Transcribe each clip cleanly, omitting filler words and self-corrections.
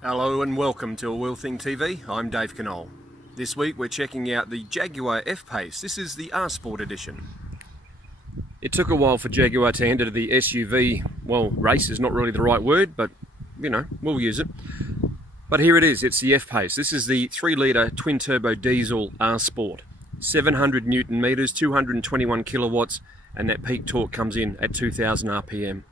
Hello and welcome to A Wheel Thing TV. I'm Dave Knoll. This week we're checking out the Jaguar F-Pace. This is the R-Sport edition. It took a while for Jaguar to enter the SUV, well, race is not really the right word, but you know, we'll use it. But here it is, it's the F-Pace. This is the 3-litre twin-turbo diesel R-Sport. 700 Newton meters, 221 kilowatts, and that peak torque comes in at 2000 RPM.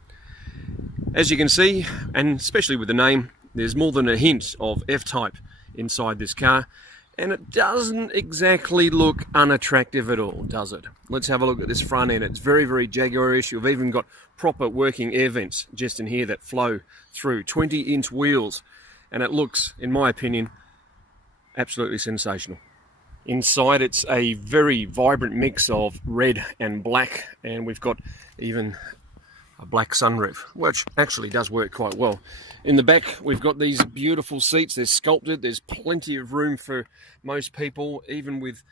As you can see, and especially with the name, there's more than a hint of F-Type inside this car, and it doesn't exactly look unattractive at all, does it? Let's have a look at this front end. It's very, very Jaguar-ish. You've even got proper working air vents just in here that flow through. 20-inch wheels, and it looks, in my opinion, absolutely sensational. Inside, it's a very vibrant mix of red and black, and we've got even a black sunroof, which actually does work quite well. In the back, we've got these beautiful seats. They're sculpted. There's plenty of room for most people. Even with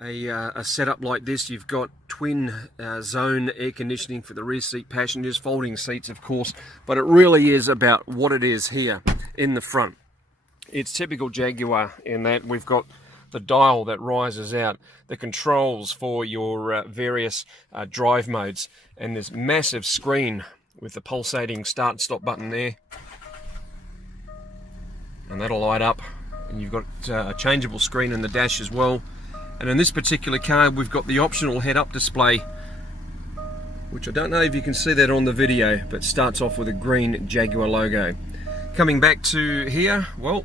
a setup like this, you've got twin zone air conditioning for the rear seat passengers, folding seats, of course, but it really is about what it is here in the front. It's typical Jaguar in that we've got the dial that rises out, the controls for your various drive modes, and this massive screen with the pulsating start and stop button there, and that'll light up. And you've got a changeable screen in the dash as well. And in this particular car, we've got the optional head-up display, which I don't know if you can see that on the video, but starts off with a green Jaguar logo. Coming back to here, well,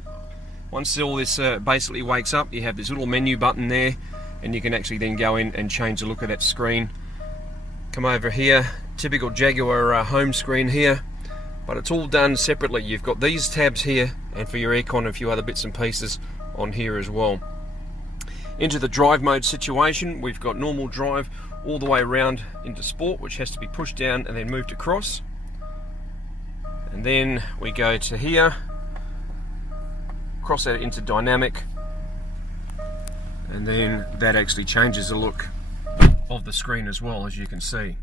once all this basically wakes up, you have this little menu button there, and you can actually then go in and change the look of that screen. Come over here, typical Jaguar home screen here, but it's all done separately. You've got these tabs here, and for your aircon and a few other bits and pieces on here as well. Into the drive mode situation, we've got normal drive all the way around into sport, which has to be pushed down and then moved across. And then we go to here, cross that into dynamic, and then that actually changes the look of the screen as well, as you can see.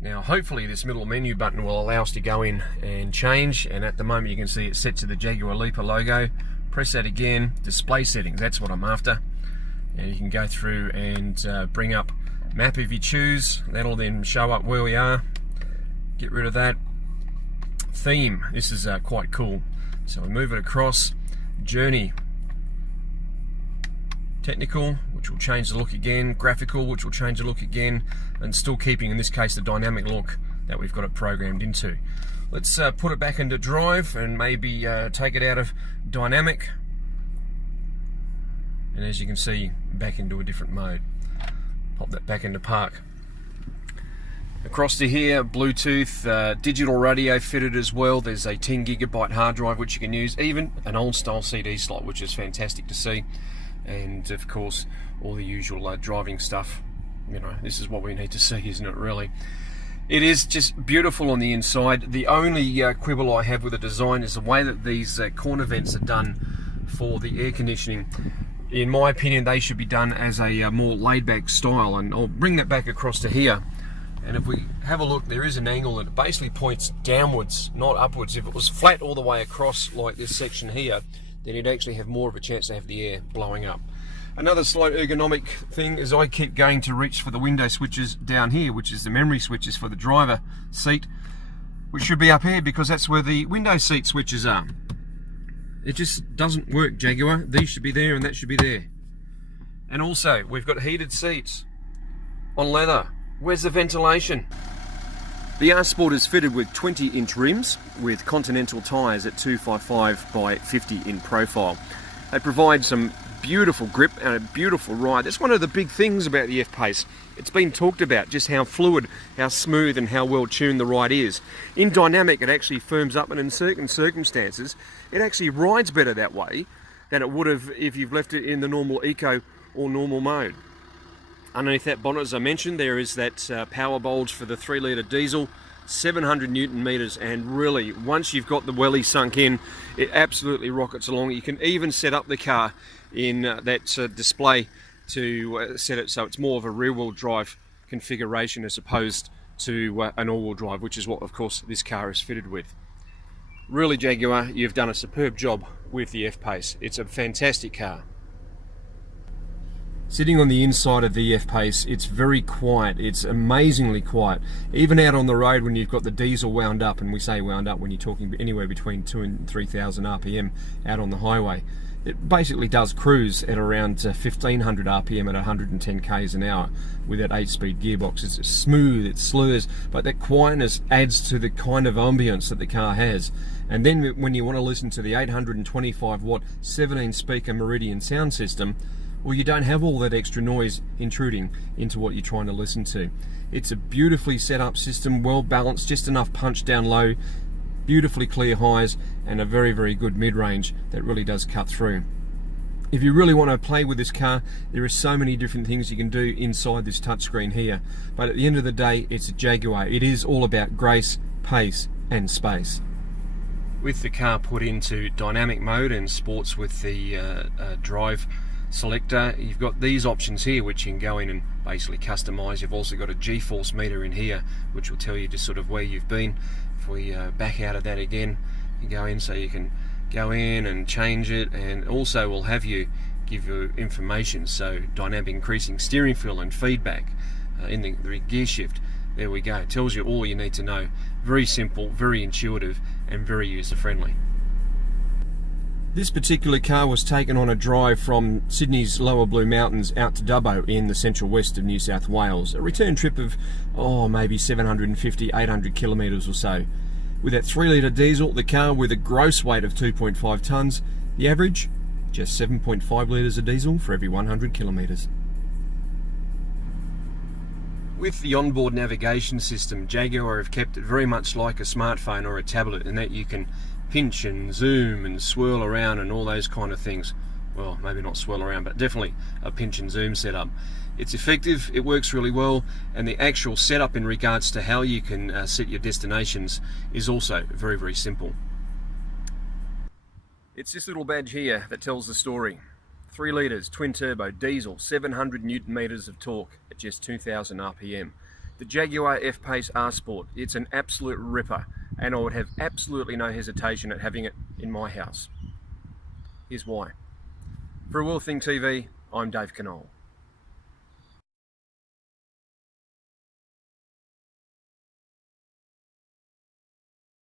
Now hopefully this middle menu button will allow us to go in and change, and at the moment you can see it's set to the Jaguar Leaper logo. Press that again, display settings, that's what I'm after, and you can go through and bring up map if you choose. That'll then show up where we are. Get rid of that. Theme, this is quite cool, so we move it across. Journey, technical, which will change the look again, graphical, which will change the look again, and still keeping, in this case, the dynamic look that we've got it programmed into. Let's put it back into drive and maybe take it out of dynamic, and as you can see, back into a different mode. Pop that back into park. Across to here, Bluetooth, digital radio fitted as well. There's a 10 gigabyte hard drive which you can use, even an old style CD slot, which is fantastic to see. And of course, all the usual driving stuff. You know, this is what we need to see, isn't it, really? It is just beautiful on the inside. The only quibble I have with the design is the way that these corner vents are done for the air conditioning. In my opinion, they should be done as a more laid-back style, and I'll bring that back across to here. And if we have a look, there is an angle that basically points downwards, not upwards. If it was flat all the way across like this section here, then you'd actually have more of a chance to have the air blowing up. Another slight ergonomic thing is I keep going to reach for the window switches down here, which is the memory switches for the driver seat, which should be up here because that's where the window seat switches are. It just doesn't work, Jaguar. These should be there and that should be there. And also, we've got heated seats on leather. Where's the ventilation? The R-Sport is fitted with 20-inch rims with Continental tyres at 255 by 50 in profile. They provide some beautiful grip and a beautiful ride. That's one of the big things about the F-Pace. It's been talked about just how fluid, how smooth and how well tuned the ride is. In dynamic, it actually firms up, and in certain circumstances it actually rides better that way than it would have if you've left it in the normal eco or normal mode. Underneath that bonnet, as I mentioned, there is that power bulge for the 3-litre diesel, 700 Newton meters, and really, once you've got the welly sunk in, it absolutely rockets along. You can even set up the car in that display to set it so it's more of a rear-wheel drive configuration as opposed to an all-wheel drive, which is what, of course, this car is fitted with. Really, Jaguar, you've done a superb job with the F-Pace. It's a fantastic car. Sitting on the inside of the F-Pace, it's very quiet. It's amazingly quiet. Even out on the road when you've got the diesel wound up, and we say wound up when you're talking anywhere between 2,000 and 3,000 RPM out on the highway, it basically does cruise at around 1,500 RPM at 110 k's an hour with that 8-speed gearbox. It's smooth, it slurs, but that quietness adds to the kind of ambience that the car has. And then when you want to listen to the 825 watt 17 speaker Meridian sound system, well, you don't have all that extra noise intruding into what you're trying to listen to. It's a beautifully set up system, well balanced, just enough punch down low, beautifully clear highs, and a very, very good mid-range that really does cut through. If you really want to play with this car, there are so many different things you can do inside this touchscreen here. But at the end of the day, it's a Jaguar. It is all about grace, pace, and space. With the car put into dynamic mode and sports with the drive selector, you've got these options here which you can go in and basically customize. You've also got a G-force meter in here which will tell you just sort of where you've been. If we back out of that again, you go in, so you can go in and change it, and also will have you give you information, so dynamic increasing steering feel and feedback in the gear shift. There we go, it tells you all you need to know. Very simple, very intuitive, and very user friendly. This particular car was taken on a drive from Sydney's Lower Blue Mountains out to Dubbo in the central west of New South Wales. A return trip of, maybe 750, 800 kilometres or so. With that 3-litre diesel, the car with a gross weight of 2.5 tonnes, the average, just 7.5 litres of diesel for every 100 kilometres. With the onboard navigation system, Jaguar have kept it very much like a smartphone or a tablet, in that you can pinch and zoom and swirl around and all those kind of things. Well, maybe not swirl around, but definitely a pinch and zoom setup. It's effective, it works really well, and the actual setup in regards to how you can set your destinations is also very, very simple. It's this little badge here that tells the story. 3 litres, twin turbo, diesel, 700 Newton meters of torque at just 2,000 RPM. The Jaguar F-Pace R Sport, it's an absolute ripper, and I would have absolutely no hesitation at having it in my house. Here's why. For World Thing TV, I'm Dave Canole.